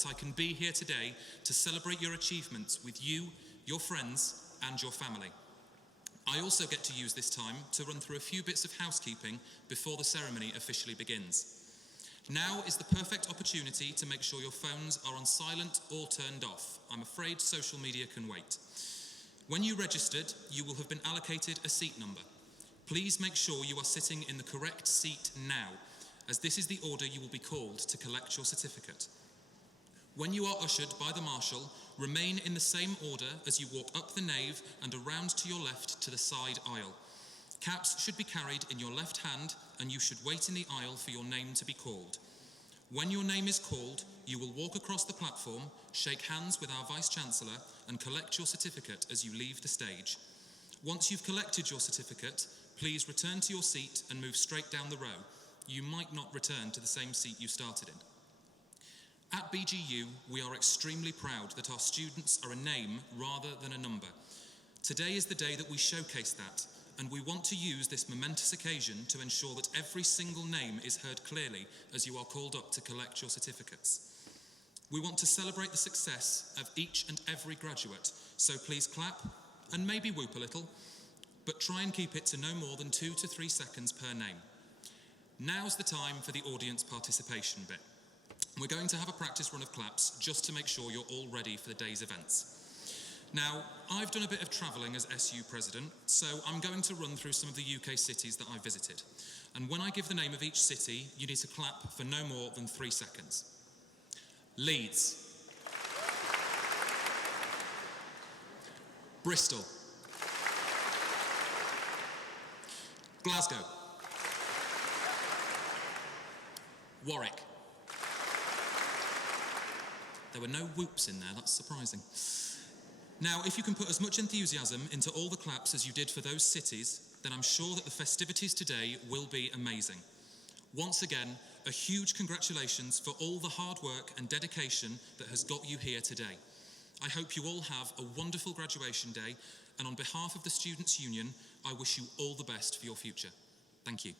that I can be here today to celebrate your achievements with you, your friends, and your family. I also get to use this time to run through a few bits of housekeeping before the ceremony officially begins. Now is the perfect opportunity to make sure your phones are on silent or turned off. I'm afraid social media can wait. When you registered, you will have been allocated a seat number. Please make sure you are sitting in the correct seat now, as this is the order you will be called to collect your certificate. When you are ushered by the marshal, remain in the same order as you walk up the nave and around to your left to the side aisle. Caps should be carried in your left hand, and you should wait in the aisle for your name to be called. When your name is called, you will walk across the platform, shake hands with our Vice-Chancellor, and collect your certificate as you leave the stage. Once you've collected your certificate, please return to your seat and move straight down the row. You might not return to the same seat you started in. At BGU, we are extremely proud that our students are a name rather than a number. Today is the day that we showcase that, and we want to use this momentous occasion to ensure that every single name is heard clearly as you are called up to collect your certificates. We want to celebrate the success of each and every graduate, so please clap and maybe whoop a little, but try and keep it to no more than 2 to 3 seconds per name. Now's the time for the audience participation bit. We're going to have a practice run of claps just to make sure you're all ready for the day's events. Now, I've done a bit of travelling as SU President, so I'm going to run through some of the UK cities that I visited. And when I give the name of each city, you need to clap for no more than 3 seconds. Leeds. Bristol. Glasgow. Warwick. There were no whoops in there, that's surprising. Now, if you can put as much enthusiasm into all the claps as you did for those cities, then I'm sure that the festivities today will be amazing. Once again, a huge congratulations for all the hard work and dedication that has got you here today. I hope you all have a wonderful graduation day, and on behalf of the Students' Union, I wish you all the best for your future. Thank you.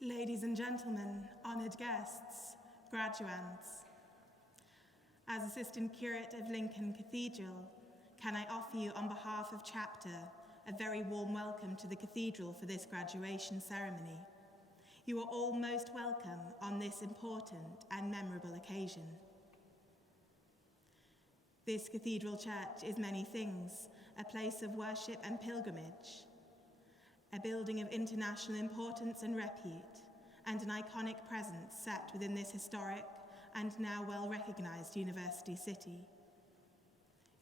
Ladies and gentlemen, honoured guests, graduands. As Assistant Curate of Lincoln Cathedral, can I offer you on behalf of Chapter a very warm welcome to the Cathedral for this graduation ceremony. You are all most welcome on this important and memorable occasion. This Cathedral Church is many things, a place of worship and pilgrimage, a building of international importance and repute, and an iconic presence set within this historic and now well-recognized university city.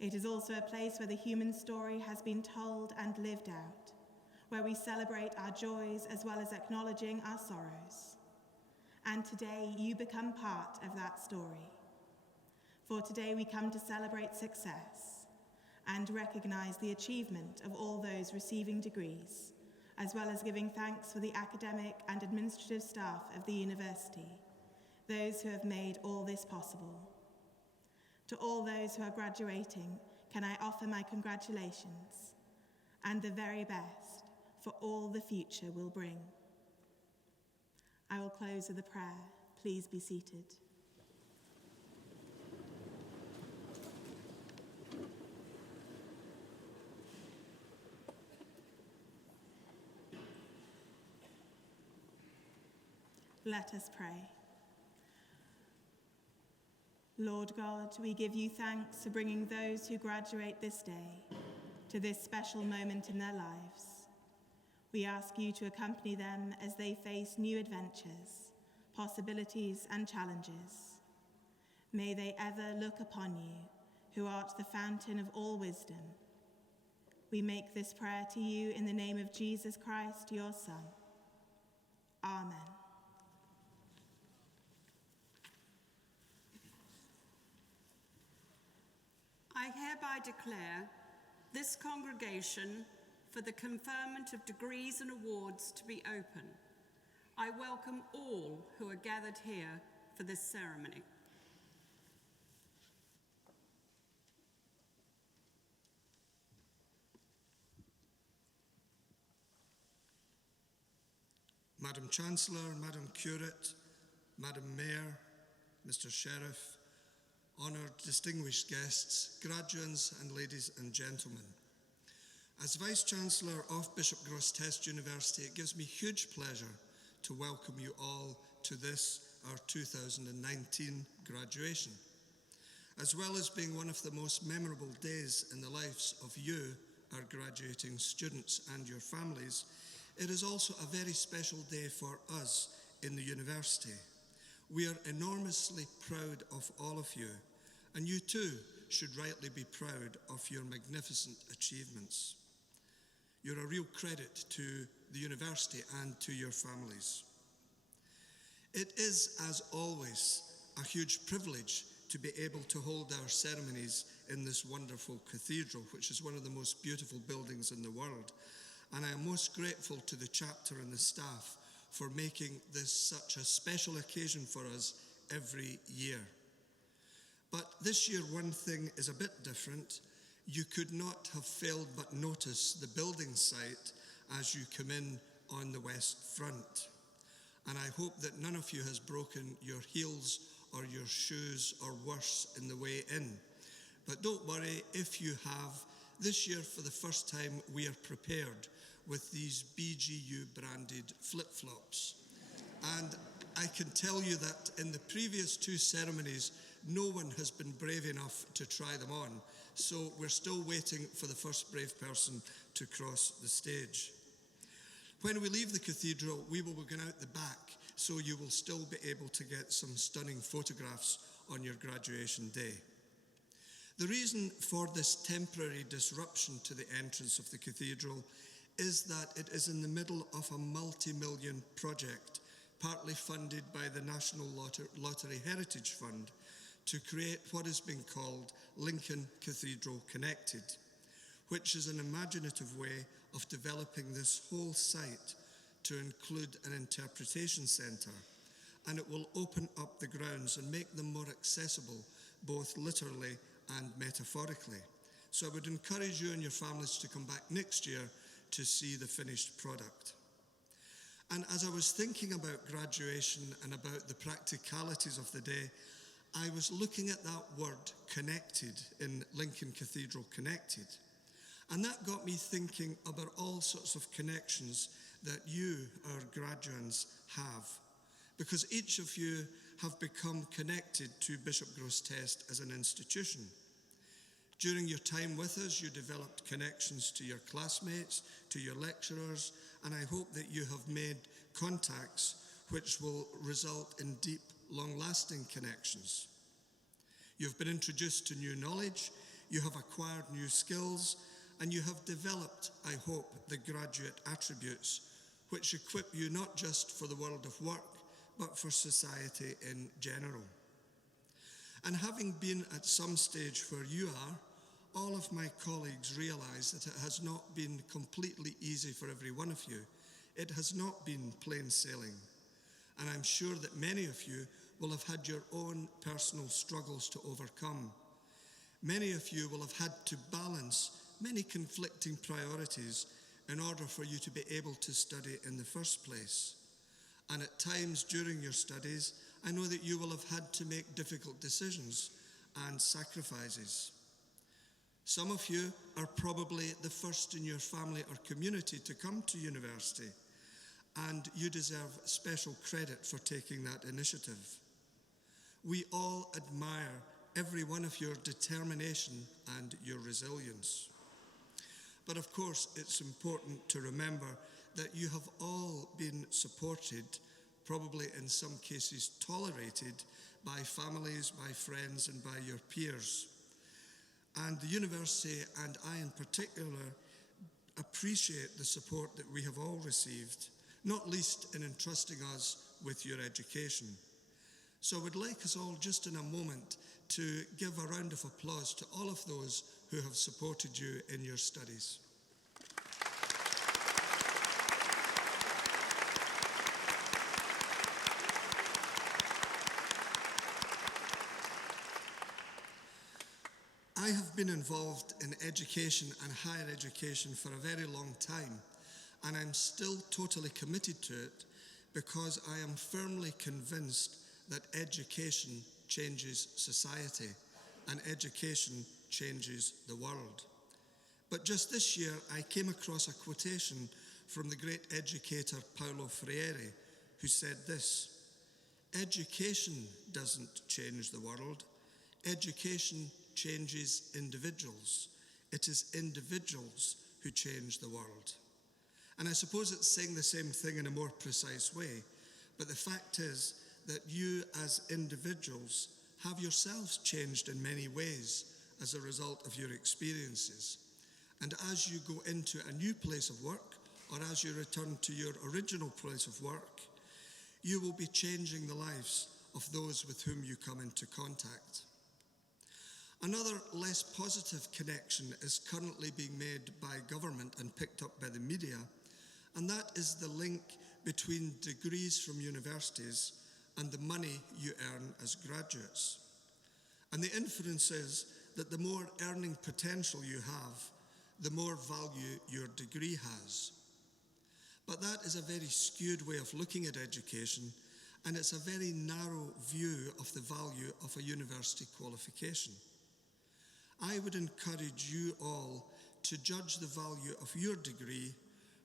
It is also a place where the human story has been told and lived out, where we celebrate our joys as well as acknowledging our sorrows. And today you become part of that story. For today we come to celebrate success and recognize the achievement of all those receiving degrees, as well as giving thanks for the academic and administrative staff of the university, those who have made all this possible. To all those who are graduating, can I offer my congratulations and the very best for all the future will bring. I will close with a prayer. Please be seated. Let us pray. Lord God, we give you thanks for bringing those who graduate this day to this special moment in their lives. We ask you to accompany them as they face new adventures, possibilities, and challenges. May they ever look upon you, who art the fountain of all wisdom. We make this prayer to you in the name of Jesus Christ, your Son. Amen. I hereby declare this congregation for the conferment of degrees and awards to be open. I welcome all who are gathered here for this ceremony. Madam Chancellor, Madam Curate, Madam Mayor, Mr. Sheriff, honoured distinguished guests, graduands and ladies and gentlemen. As Vice-Chancellor of Bishop Grosseteste University, it gives me huge pleasure to welcome you all to this, our 2019 graduation. As well as being one of the most memorable days in the lives of you, our graduating students and your families, it is also a very special day for us in the university. We are enormously proud of all of you, and you too should rightly be proud of your magnificent achievements. You're a real credit to the university and to your families. It is, as always, a huge privilege to be able to hold our ceremonies in this wonderful cathedral, which is one of the most beautiful buildings in the world. And I am most grateful to the chapter and the staff for making this such a special occasion for us every year. But this year, one thing is a bit different. You could not have failed but notice the building site as you come in on the west front. And I hope that none of you has broken your heels or your shoes or worse in the way in. But don't worry if you have. This year, for the first time, we are prepared with these BGU branded flip-flops. And I can tell you that in the previous two ceremonies, no one has been brave enough to try them on. So we're still waiting for the first brave person to cross the stage. When we leave the cathedral, we will be going out the back, so you will still be able to get some stunning photographs on your graduation day. The reason for this temporary disruption to the entrance of the cathedral is that it is in the middle of a multi-million project, partly funded by the National Lottery Heritage Fund, to create what is being called Lincoln Cathedral Connected, which is an imaginative way of developing this whole site to include an interpretation centre, and it will open up the grounds and make them more accessible, both literally and metaphorically. So I would encourage you and your families to come back next year to see the finished product. And as I was thinking about graduation and about the practicalities of the day, I was looking at that word connected in Lincoln Cathedral, connected. And that got me thinking about all sorts of connections that you, our graduates, have. Because each of you have become connected to Bishop Grosseteste as an institution. During your time with us, you developed connections to your classmates, to your lecturers, and I hope that you have made contacts which will result in deep, long-lasting connections. You've been introduced to new knowledge, you have acquired new skills, and you have developed, I hope, the graduate attributes which equip you not just for the world of work, but for society in general. And having been at some stage where you are, all of my colleagues realize that it has not been completely easy for every one of you. It has not been plain sailing. And I'm sure that many of you will have had your own personal struggles to overcome. Many of you will have had to balance many conflicting priorities in order for you to be able to study in the first place. And at times during your studies, I know that you will have had to make difficult decisions and sacrifices. Some of you are probably the first in your family or community to come to university, and you deserve special credit for taking that initiative. We all admire every one of your determination and your resilience. But of course, it's important to remember that you have all been supported, probably in some cases tolerated, by families, by friends, and by your peers. And the university, and I in particular, appreciate the support that we have all received, not least in entrusting us with your education. So I would like us all just in a moment to give a round of applause to all of those who have supported you in your studies. I have been involved in education and higher education for a very long time, and I'm still totally committed to it because I am firmly convinced that education changes society and education changes the world. But just this year, I came across a quotation from the great educator Paulo Freire, who said this: "Education doesn't change the world, education changes individuals. It is individuals who change the world." And I suppose it's saying the same thing in a more precise way, but the fact is that you as individuals have yourselves changed in many ways as a result of your experiences. And as you go into a new place of work, or as you return to your original place of work, you will be changing the lives of those with whom you come into contact. Another less positive connection is currently being made by government and picked up by the media, and that is the link between degrees from universities and the money you earn as graduates. And the inference is that the more earning potential you have, the more value your degree has. But that is a very skewed way of looking at education, and it's a very narrow view of the value of a university qualification. I would encourage you all to judge the value of your degree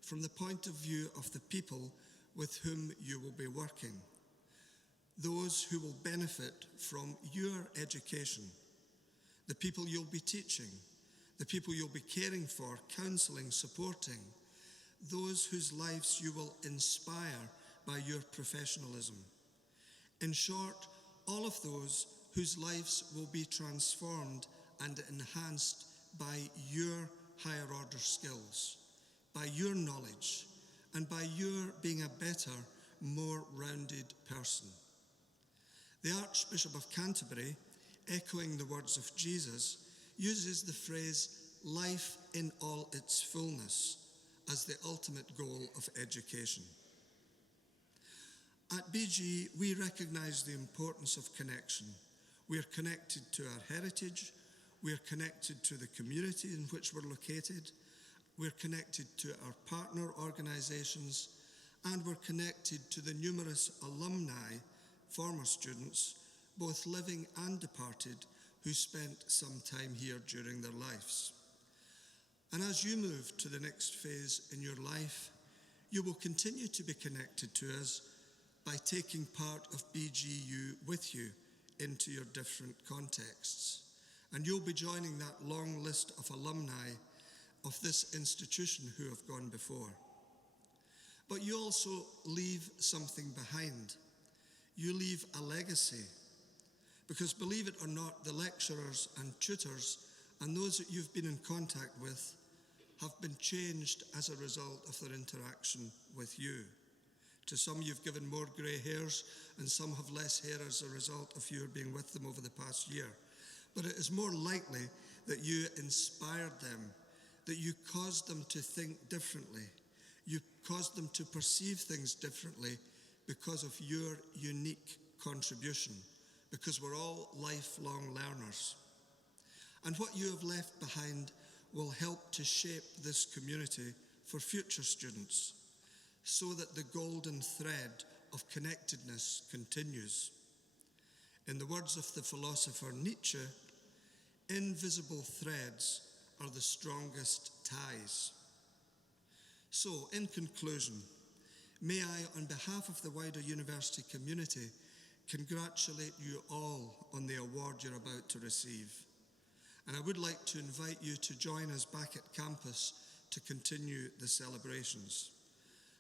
from the point of view of the people with whom you will be working, those who will benefit from your education, the people you'll be teaching, the people you'll be caring for, counselling, supporting, those whose lives you will inspire by your professionalism. In short, all of those whose lives will be transformed and enhanced by your higher order skills, by your knowledge, and by your being a better, more rounded person. The Archbishop of Canterbury, echoing the words of Jesus, uses the phrase "life in all its fullness" as the ultimate goal of education. At BG, we recognise the importance of connection. We are connected to our heritage, we are connected to the community in which we're located, we're connected to our partner organisations, and we're connected to the numerous alumni, former students, both living and departed, who spent some time here during their lives. And as you move to the next phase in your life, you will continue to be connected to us by taking part of BGU with you into your different contexts. And you'll be joining that long list of alumni of this institution who have gone before. But you also leave something behind. You leave a legacy. Because believe it or not, the lecturers and tutors and those that you've been in contact with have been changed as a result of their interaction with you. To some you've given more grey hairs, and some have less hair as a result of your being with them over the past year. But it is more likely that you inspired them, that you caused them to think differently, you caused them to perceive things differently because of your unique contribution, because we're all lifelong learners. And what you have left behind will help to shape this community for future students, so that the golden thread of connectedness continues. In the words of the philosopher Nietzsche, invisible threads are the strongest ties. So, in conclusion, may I, on behalf of the wider university community, congratulate you all on the award you're about to receive. And I would like to invite you to join us back at campus to continue the celebrations.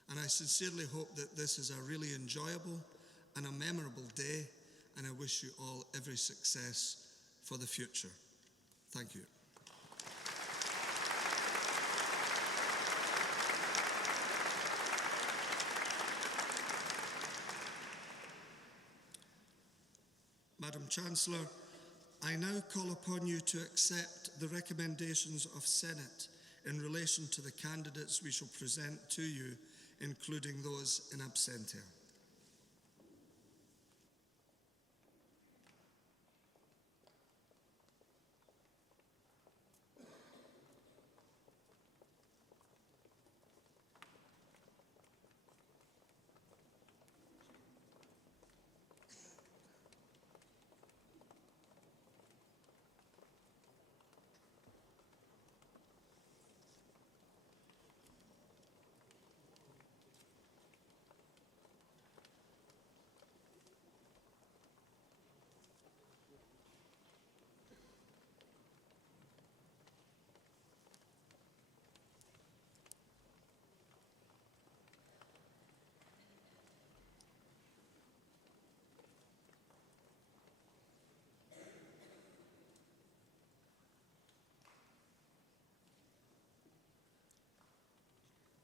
And I sincerely hope that this is a really enjoyable and a memorable day, and I wish you all every success for the future. Thank you. Madam Chancellor, I now call upon you to accept the recommendations of Senate in relation to the candidates we shall present to you, including those in absentia.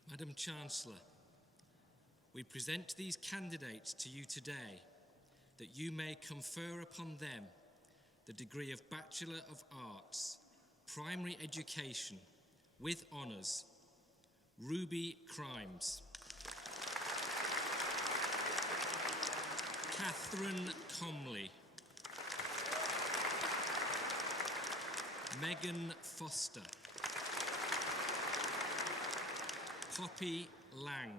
Madam Chancellor, we present these candidates to you today that you may confer upon them the degree of Bachelor of Arts, Primary Education, with honours, Ruby Crimes, Catherine Comley, Megan Foster, Poppy Lang,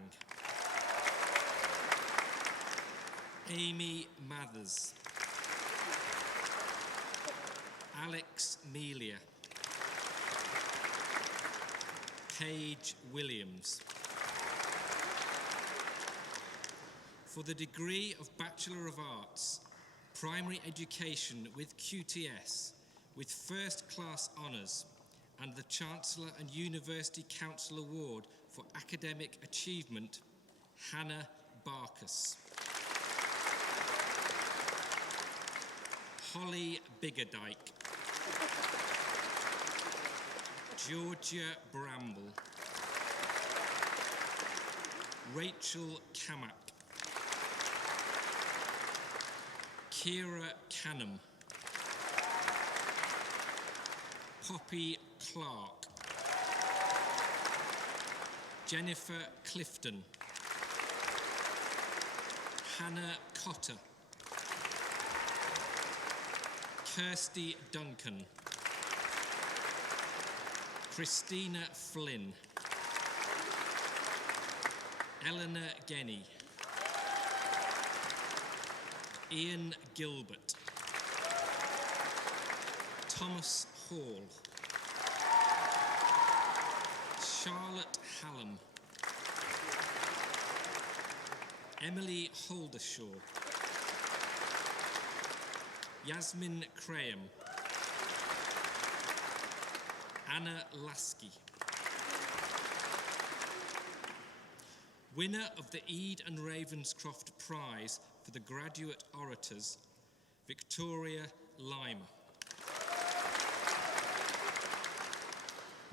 Amy Mathers, Alex Melia, Paige Williams. For the degree of Bachelor of Arts, Primary Education with QTS, with first-class honours, and the Chancellor and University Council Award for Academic Achievement, Hannah Barkas. Holly Biggerdike, Georgia Bramble, Rachel Kamak, Kira Canham, Poppy Clark, Jennifer Clifton, Hannah Cotter, Kirsty Duncan, Christina Flynn, Eleanor Genny, Ian Gilbert, Thomas Hall, Charlotte Hallam, Emily Holdershaw, Yasmin Graham, Anna Lasky. Winner of the Ede and Ravenscroft Prize for the Graduate Orators, Victoria Lima.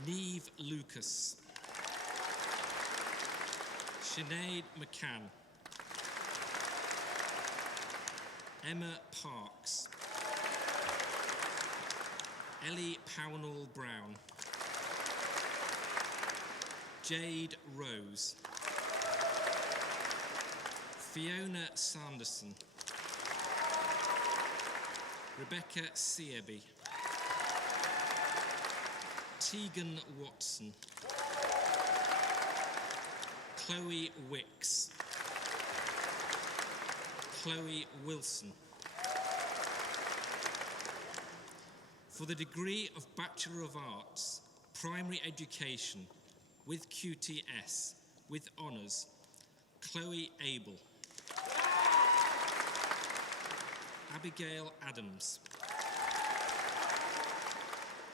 Neve Lucas, Sinead McCann, Emma Parks, Ellie Pownall Brown, Jade Rose, Fiona Sanderson, Rebecca Searby, Tegan Watson, Chloe Wicks, Chloe Wilson. For the degree of Bachelor of Arts, Primary Education, with QTS, with honours, Chloe Abel, Abigail Adams,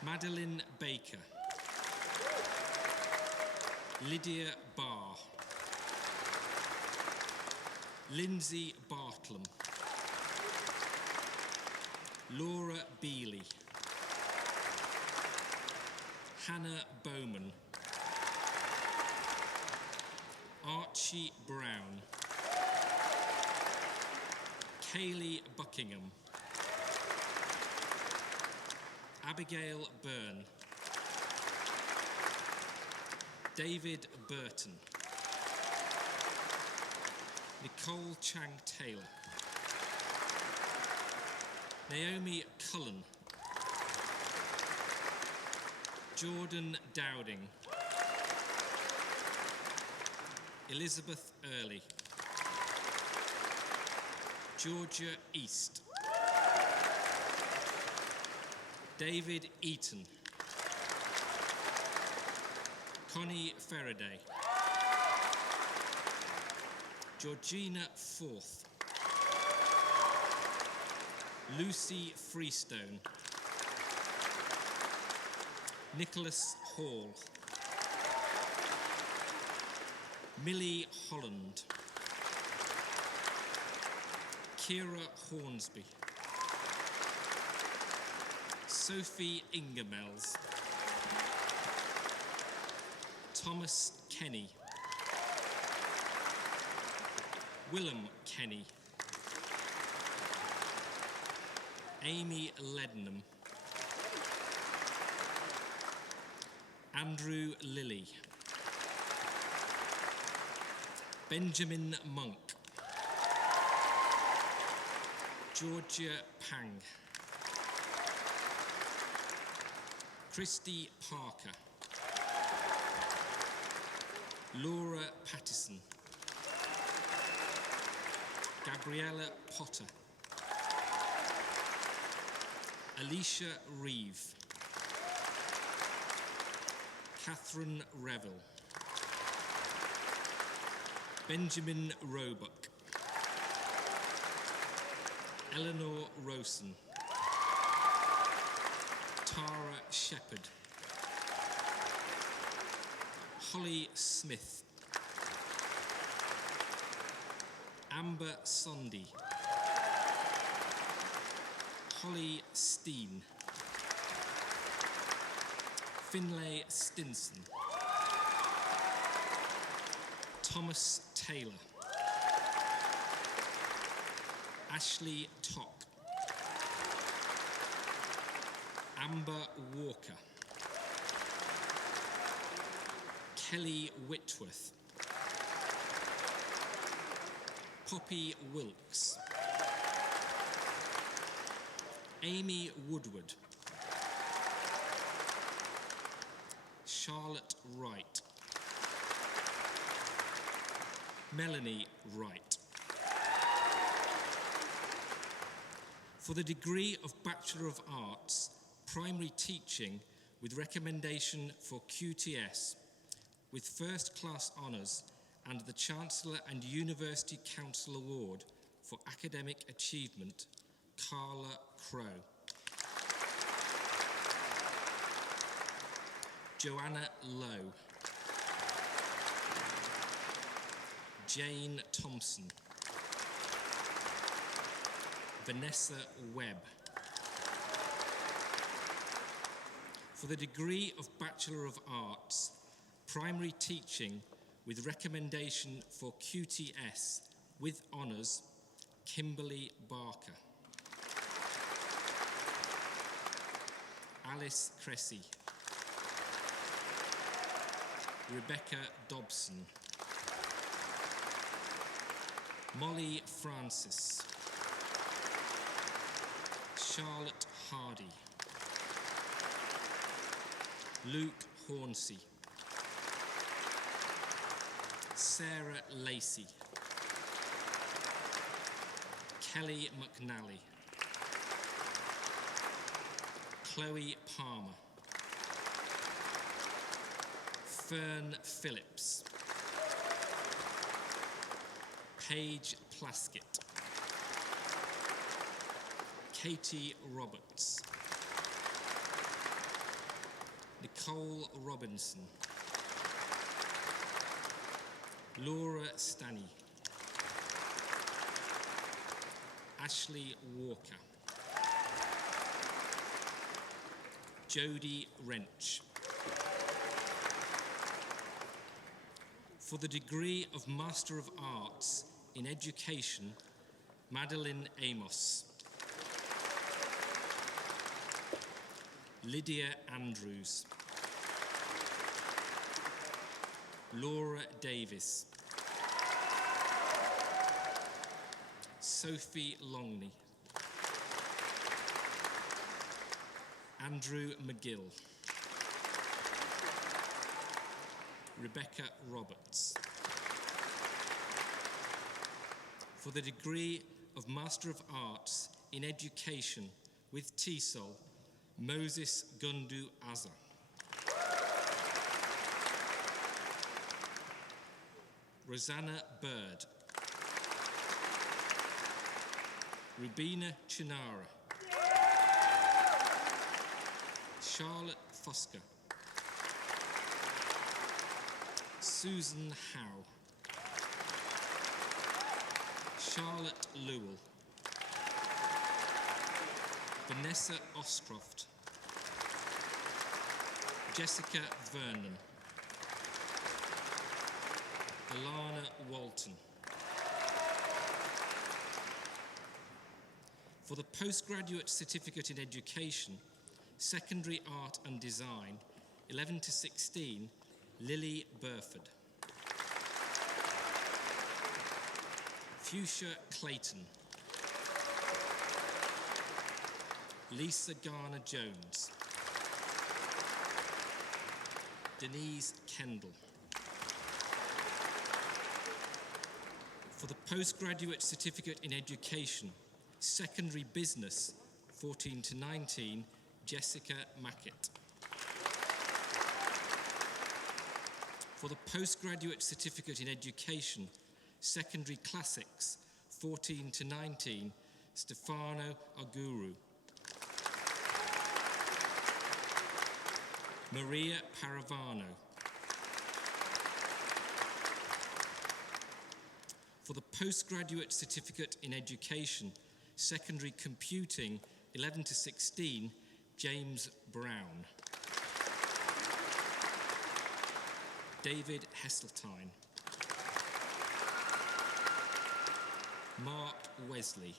Madeline Baker, Lydia Barr, Lindsay Bartlam, Laura Bealey, Hannah Bowman, Archie Brown, Kaylee Buckingham, Abigail Byrne, David Burton, Nicole Chang-Taylor, Naomi Cullen, Jordan Dowding, Elizabeth Early, Georgia East, David Eaton, Connie Faraday, Georgina Forth, Lucy Freestone, Nicholas Hall, Millie Holland, Kira Hornsby, Sophie Ingemels, Thomas Kenny, Willem Kenny, Amy Lednam, Andrew Lilly, Benjamin Monk, Georgia Pang, Christy Parker, Laura Pattison, Gabriella Potter, Alicia Reeve, Catherine Revel, Benjamin Roebuck, Eleanor Rosen, Tara Shepherd, Holly Smith, Amber Sondy, Holly Steen, Finlay Stinson, Thomas Taylor, Ashley Tock, Amber Walker, Kelly Whitworth, Poppy Wilkes, Amy Woodward, Charlotte Wright, Melanie Wright. For the degree of Bachelor of Arts, Primary Teaching with recommendation for QTS, with first class honours and the Chancellor and University Council Award for Academic Achievement, Carla Crow. Joanna Lowe. Jane Thompson. Vanessa Webb. For the degree of Bachelor of Arts, Primary Teaching with recommendation for QTS with honours, Kimberly Barker. Alice Cressy. Rebecca Dobson. Molly Francis. Charlotte Hardy. Luke Hornsey. Sarah Lacey. Kelly McNally. Chloe Palmer. Fern Phillips. Paige Plaskett. Katie Roberts. Nicole Robinson. Laura Stanny. Ashley Walker. Jodie Wrench. For the degree of Master of Arts in Education, Madeline Amos. Lydia Andrews. Laura Davis. Sophie Longney. Andrew McGill. Rebecca Roberts. For the degree of Master of Arts in Education with TESOL, Moses Gundu Azza. Rosanna Bird. Rubina Chinara. Charlotte Fosker. Susan Howe. Charlotte Lewell. Vanessa Oscroft. Jessica Vernon. Alana Walton. For the Postgraduate Certificate in Education, Secondary Art and Design, 11 to 16, Lily Burford. Fuchsia Clayton. Lisa Garner-Jones. Denise Kendall. For the Postgraduate Certificate in Education, Secondary Business, 14 to 19, Jessica Mackett. For the Postgraduate Certificate in Education, Secondary Classics, 14 to 19, Stefano Aguru. Maria Paravano. For the Postgraduate Certificate in Education, Secondary Computing, 11 to 16, James Brown. David Heseltine. Mark Wesley.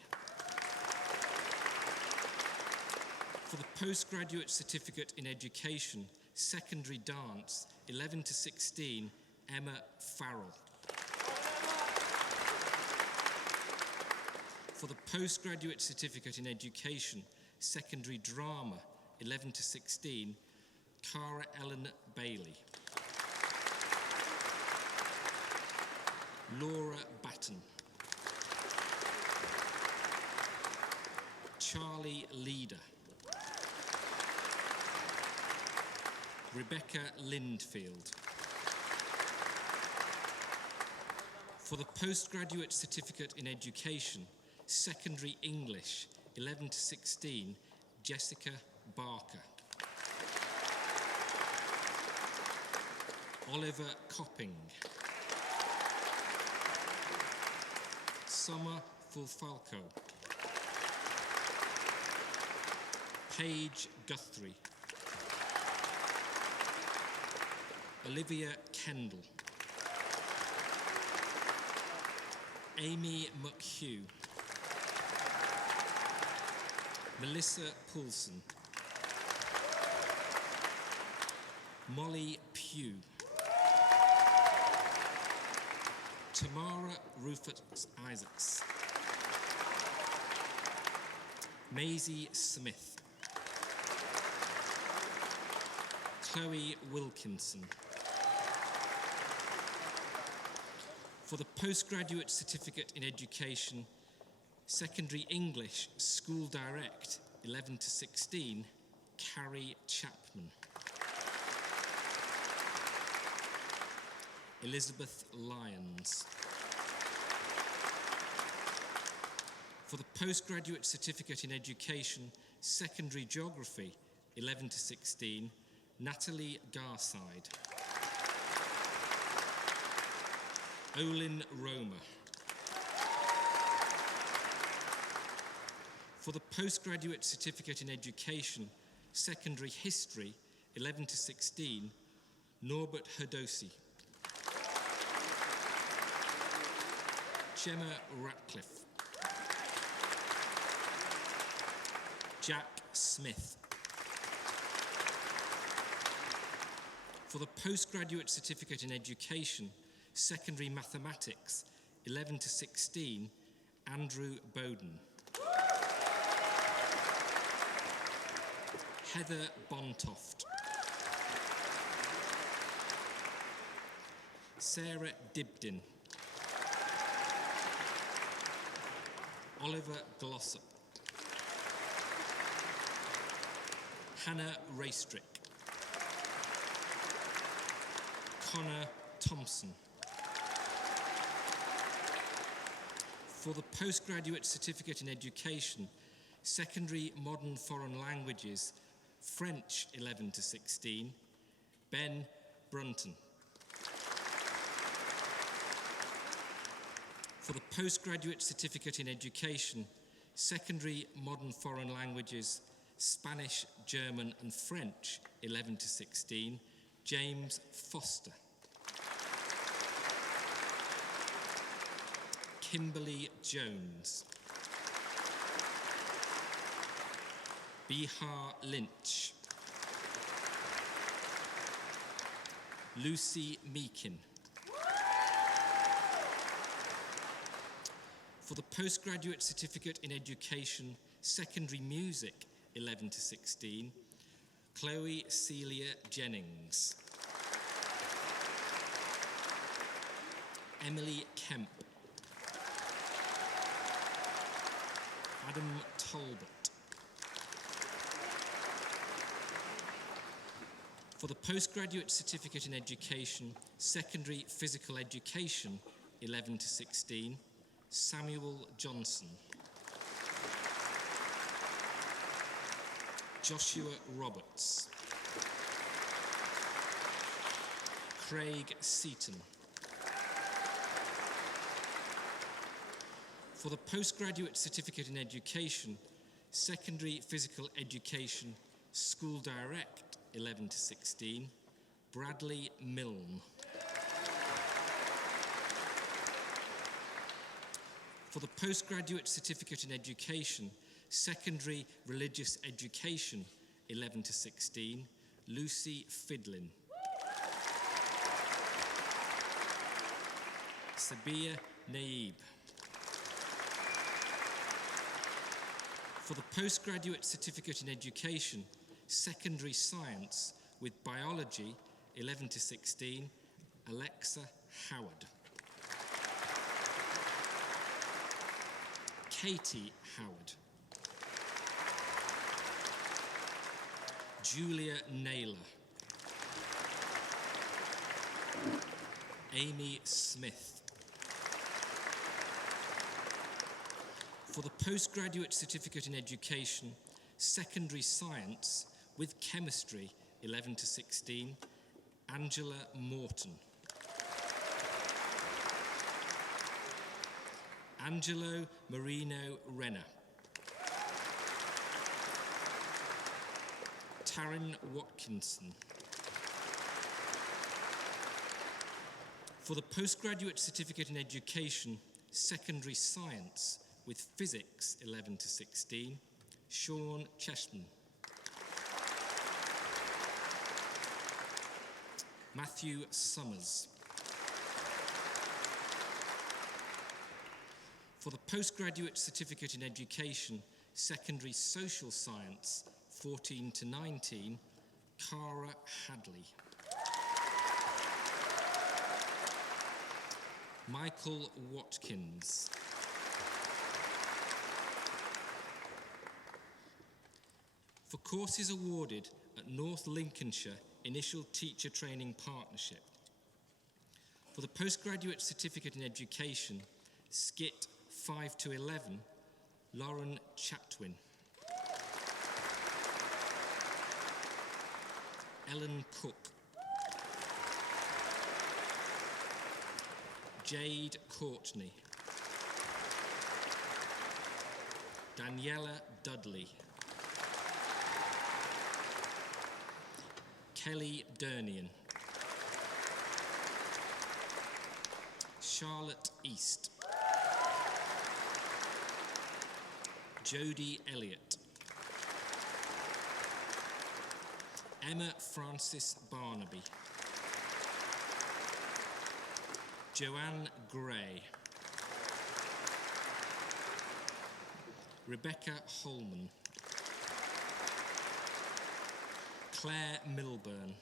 For the Postgraduate Certificate in Education, Secondary Dance, 11 to 16, Emma Farrell. For the Postgraduate Certificate in Education, Secondary Drama, 11 to 16, Cara Ellen Bailey. Laura Batten. Charlie Leader. Rebecca Lindfield. For the Postgraduate Certificate in Education, Secondary English, 11 to 16, Jessica Barker. Oliver Copping. Summer Fulfalco. Paige Guthrie. Olivia Kendall. Amy McHugh. Melissa Poulsen. Molly Pugh. Tamara Rufus Isaacs. Maisie Smith. Chloe Wilkinson. For the Postgraduate Certificate in Education, Secondary English, School Direct, 11 to 16, Carrie Chapman. Elizabeth Lyons. For the Postgraduate Certificate in Education, Secondary Geography, 11 to 16, Natalie Garside. Olin Roma. For the Postgraduate Certificate in Education, Secondary History, 11 to 16, Norbert Herdosi. Gemma Ratcliffe. Jack Smith. For the Postgraduate Certificate in Education, Secondary Mathematics, 11 to 16, Andrew Bowden. Heather Bontoft. Sarah Dibdin. Oliver Glossop. Hannah Raystrick. Connor Thompson. For the Postgraduate Certificate in Education, Secondary Modern Foreign Languages, French 11 to 16, Ben Brunton. For the Postgraduate Certificate in Education, Secondary Modern Foreign Languages, Spanish, German and French 11 to 16, James Foster. Kimberly Jones. Bihar Lynch. Lucy Meakin. For the Postgraduate Certificate in Education, Secondary Music, 11 to 16, Chloe Celia Jennings. Emily Kemp. Adam Talbot. For the Postgraduate Certificate in Education, Secondary Physical Education, 11 to 16, Samuel Johnson. Joshua Roberts. Craig Seaton. For the Postgraduate Certificate in Education, Secondary Physical Education, School Direct, 11 to 16, Bradley Milne. For the Postgraduate Certificate in Education, Secondary Religious Education, 11 to 16, Lucy Fidlin. Sabia Naib. For the Postgraduate Certificate in Education, Secondary Science with Biology, 11 to 16, Alexa Howard. Katie Howard. Julia Naylor. Amy Smith. For the Postgraduate Certificate in Education, Secondary Science with Chemistry, 11 to 16, Angela Morton. Angelo Marino Renner. Taryn Watkinson. For the Postgraduate Certificate in Education, Secondary Science with Physics, 11 to 16, Sean Cheshman. Matthew Summers. For the Postgraduate Certificate in Education, Secondary Social Science, 14 to 19, Cara Hadley. Michael Watkins. For courses awarded at North Lincolnshire Initial Teacher Training Partnership. For the Postgraduate Certificate in Education, SCIT 5 to 11, Lauren Chatwin. Ellen Cook. Jade Courtney. Daniela Dudley. Kelly Durnian. Charlotte East. Jodie Elliott. Emma Francis Barnaby. Joanne Gray. Rebecca Holman. Claire Milburn.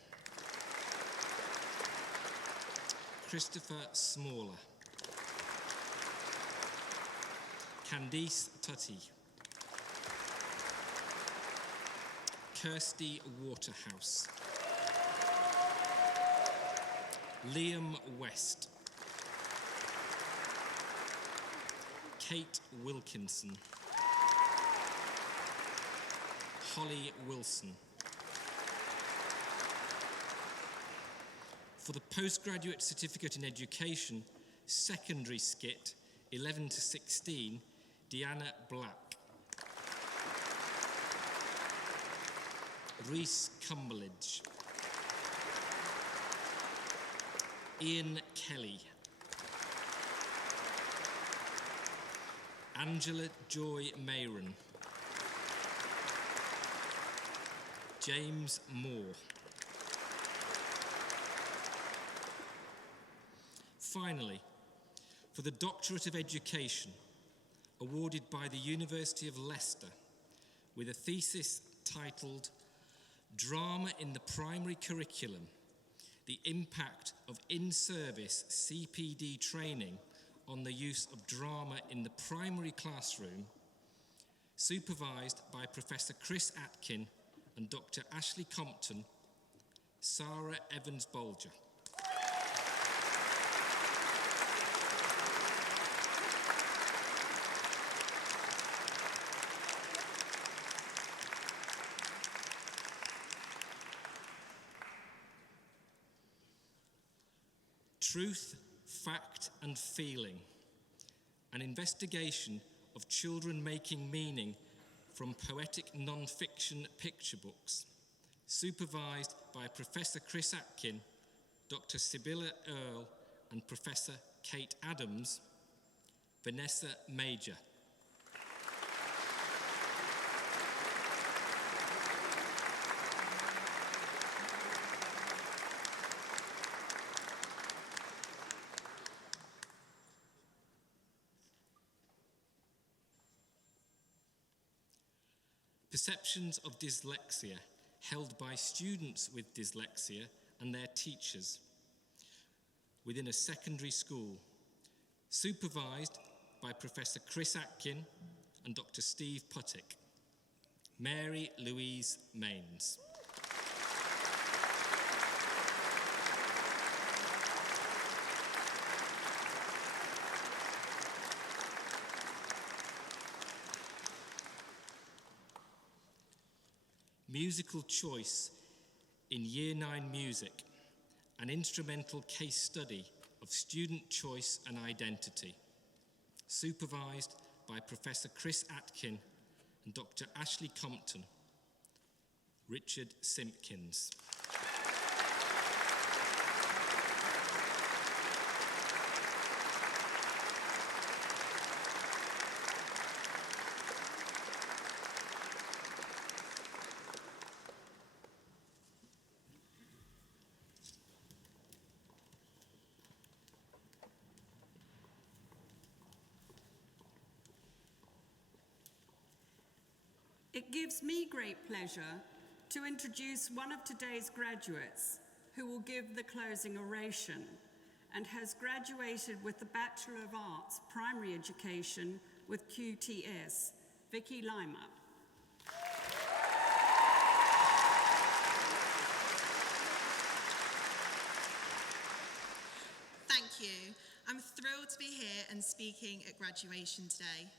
Christopher Smaller. Candice Tutty. Kirsty Waterhouse. Liam West. Kate Wilkinson. Holly Wilson. For the Postgraduate Certificate in Education, Secondary SCIT, 11 to 16, Deanna Black. Reese Cumberledge. Ian Kelly. Angela Joy Mayron. James Moore. Finally, for the Doctorate of Education, awarded by the University of Leicester, with a thesis titled Drama in the Primary Curriculum, the Impact of In-Service CPD Training on the Use of Drama in the Primary Classroom, supervised by Professor Chris Atkin and Dr. Ashley Compton, Sarah Evans-Bolger. Truth, Fact and Feeling, an investigation of children making meaning from poetic non-fiction picture books, supervised by Professor Chris Atkin, Dr. Sibylla Earle and Professor Kate Adams, Vanessa Major. Perceptions of dyslexia held by students with dyslexia and their teachers within a secondary school, supervised by Professor Chris Atkin, and Dr. Steve Puttick. Mary Louise Mains. Musical choice in Year 9 music, an instrumental case study of student choice and identity, supervised by Professor Chris Atkin and Dr. Ashley Compton. Richard Simpkins. It gives me great pleasure to introduce one of today's graduates who will give the closing oration and has graduated with the Bachelor of Arts Primary Education with QTS, Vicky Lima. Thank you. I'm thrilled to be here and speaking at graduation today.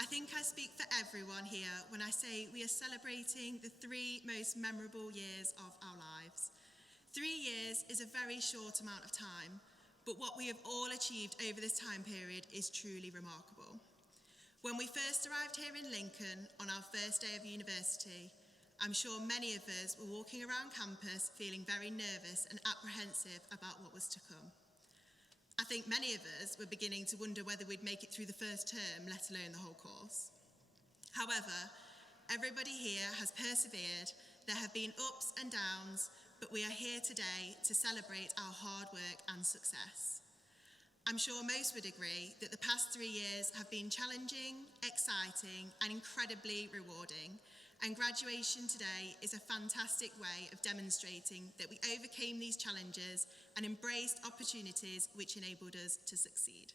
I think I speak for everyone here when I say we are celebrating the 3 most memorable years of our lives. 3 years is a very short amount of time, but what we have all achieved over this time period is truly remarkable. When we first arrived here in Lincoln on our first day of university, I'm sure many of us were walking around campus feeling very nervous and apprehensive about what was to come. I think many of us were beginning to wonder whether we'd make it through the first term, let alone the whole course. However, everybody here has persevered. There have been ups and downs, but we are here today to celebrate our hard work and success. I'm sure most would agree that the past 3 years have been challenging, exciting, and incredibly rewarding. And graduation today is a fantastic way of demonstrating that we overcame these challenges and embraced opportunities which enabled us to succeed.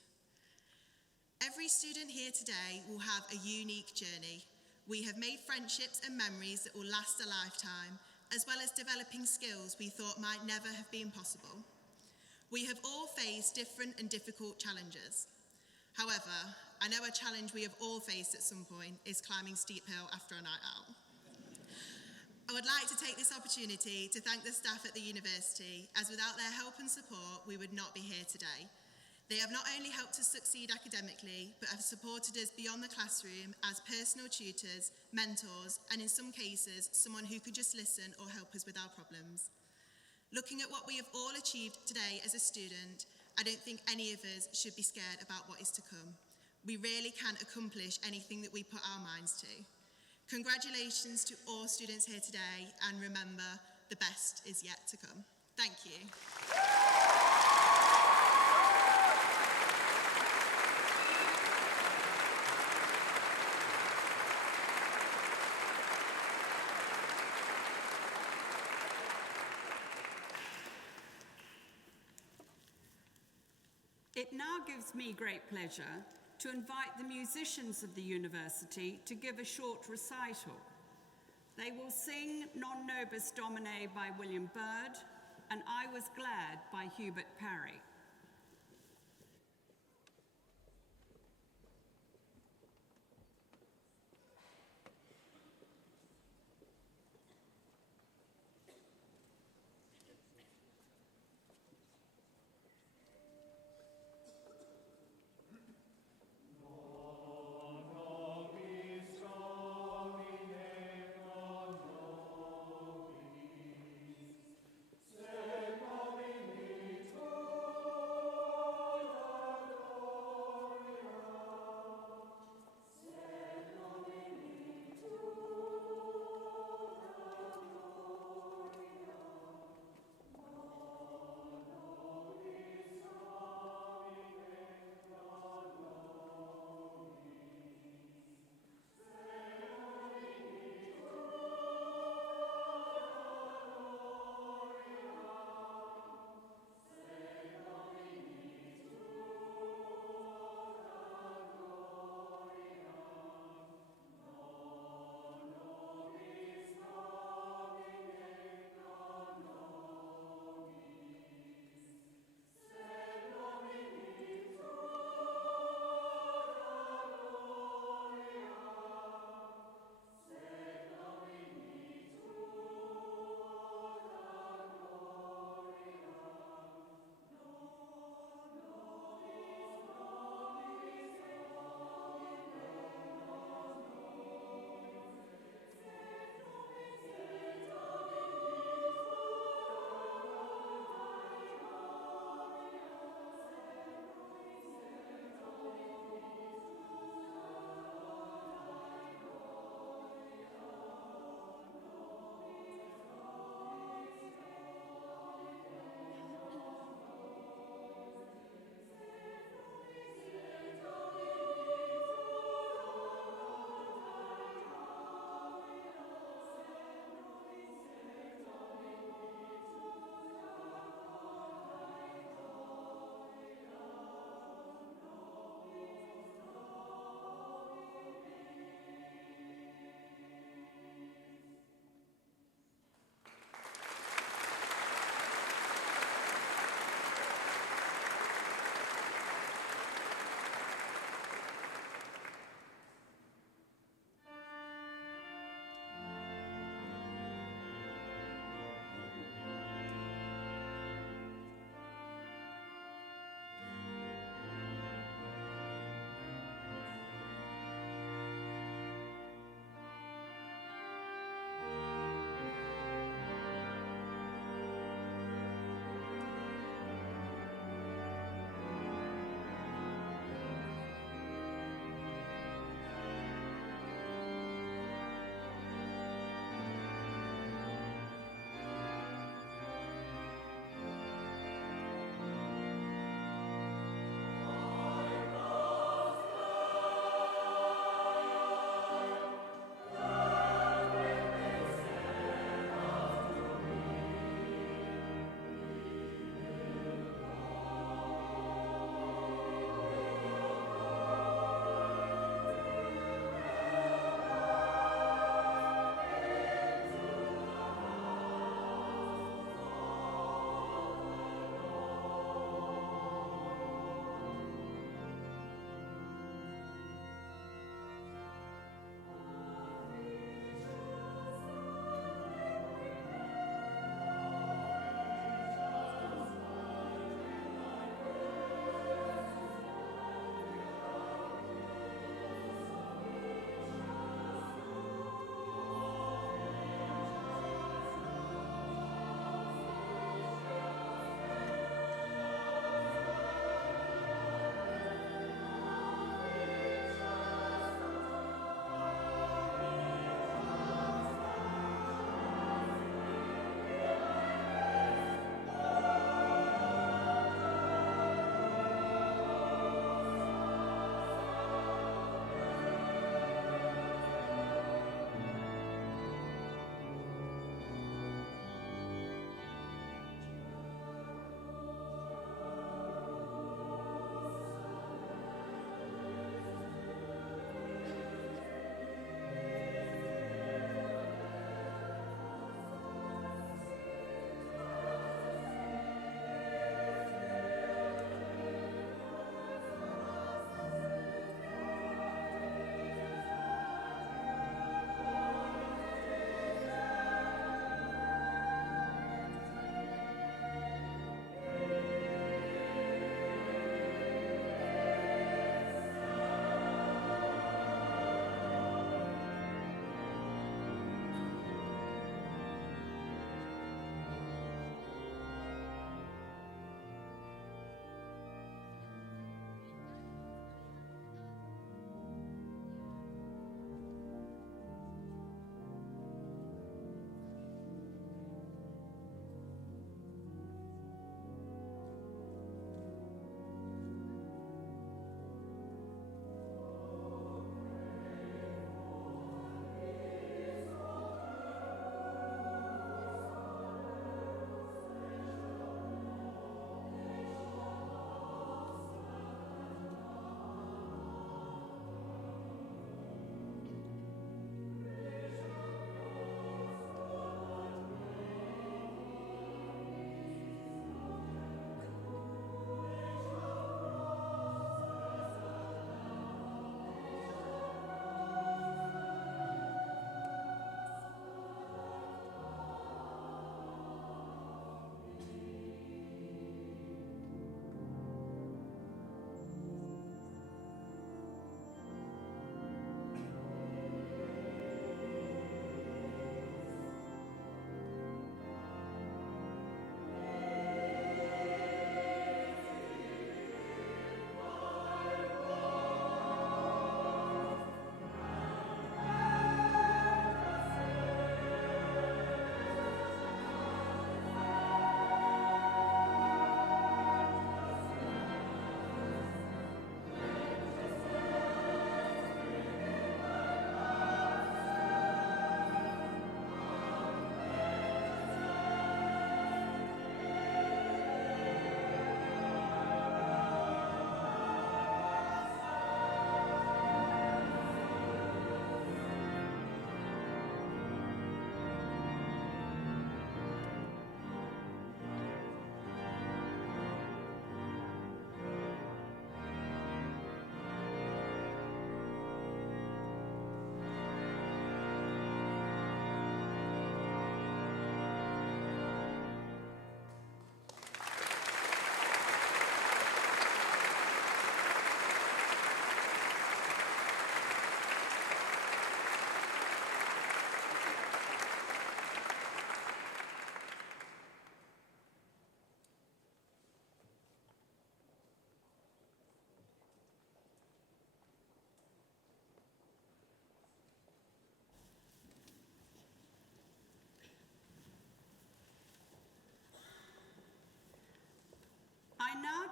Every student here today will have a unique journey. We have made friendships and memories that will last a lifetime, as well as developing skills we thought might never have been possible. We have all faced different and difficult challenges. However, I know a challenge we have all faced at some point is climbing steep hill after a night out. I would like to take this opportunity to thank the staff at the university, as without their help and support, we would not be here today. They have not only helped us succeed academically, but have supported us beyond the classroom as personal tutors, mentors, and in some cases, someone who could just listen or help us with our problems. Looking at what we have all achieved today as a student, I don't think any of us should be scared about what is to come. We really can accomplish anything that we put our minds to. Congratulations to all students here today, and remember, the best is yet to come. Thank you. It now gives me great pleasure to invite the musicians of the university to give a short recital. They will sing Non Nobis Domine by William Byrd and I Was Glad by Hubert Parry. Sed nomine tuum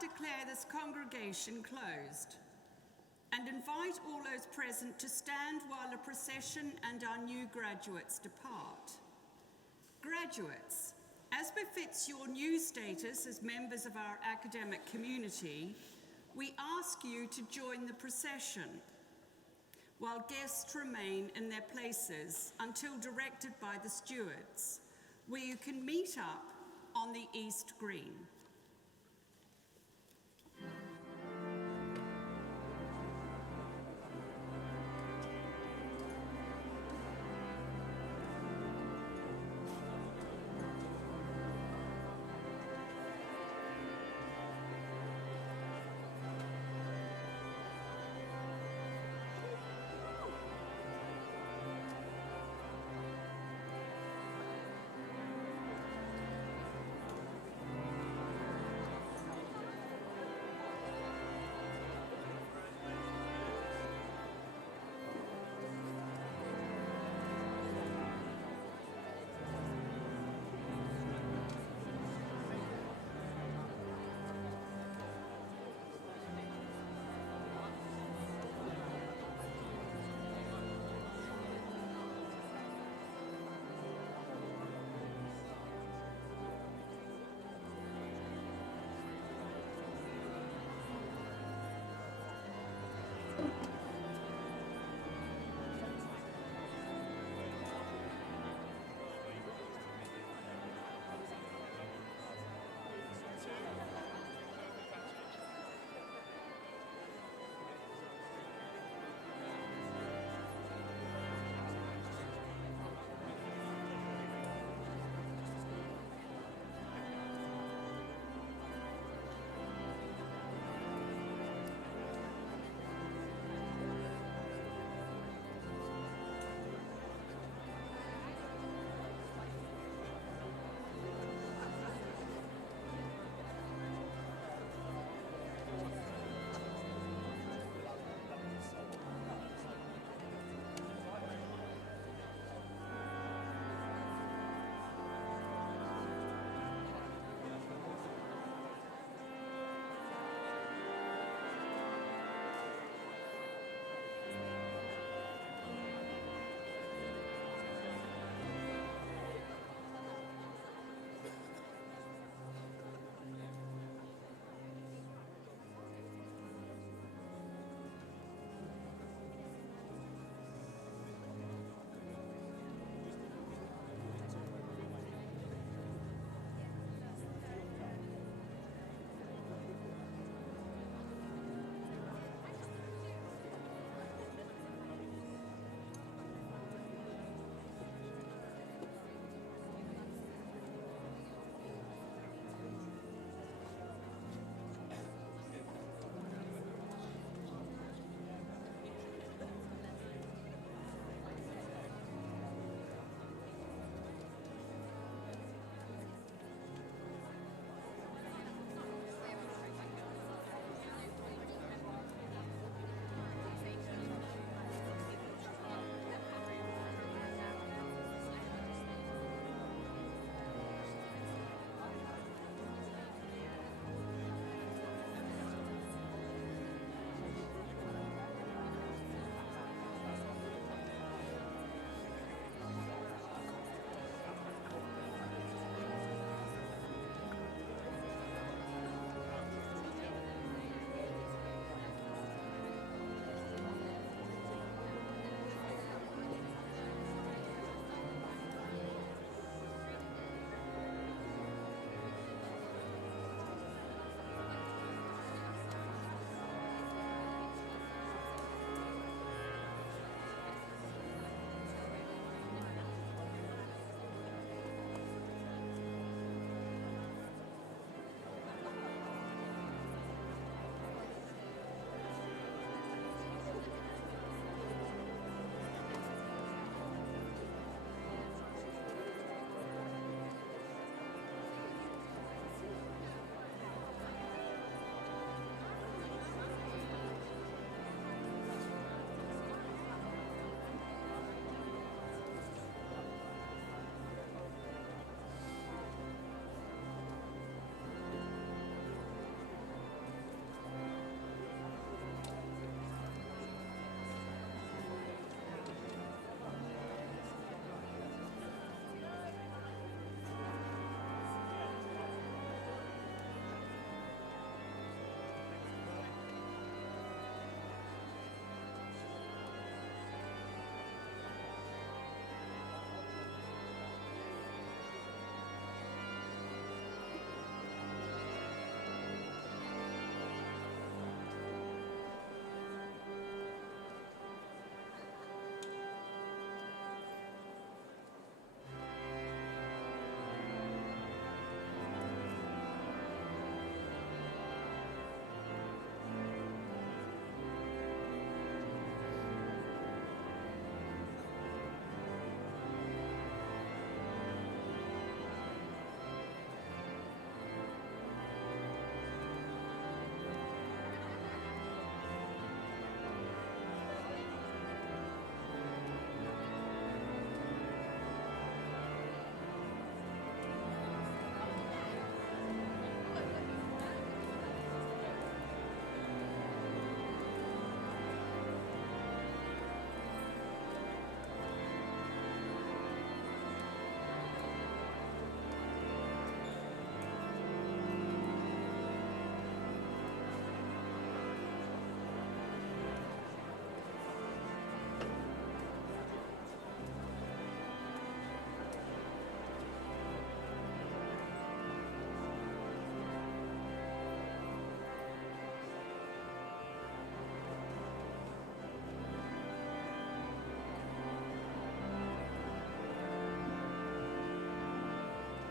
declare this congregation closed and invite all those present to stand while the procession and our new graduates depart. Graduates, as befits your new status as members of our academic community, we ask you to join the procession while guests remain in their places until directed by the stewards, where you can meet up on the East Green.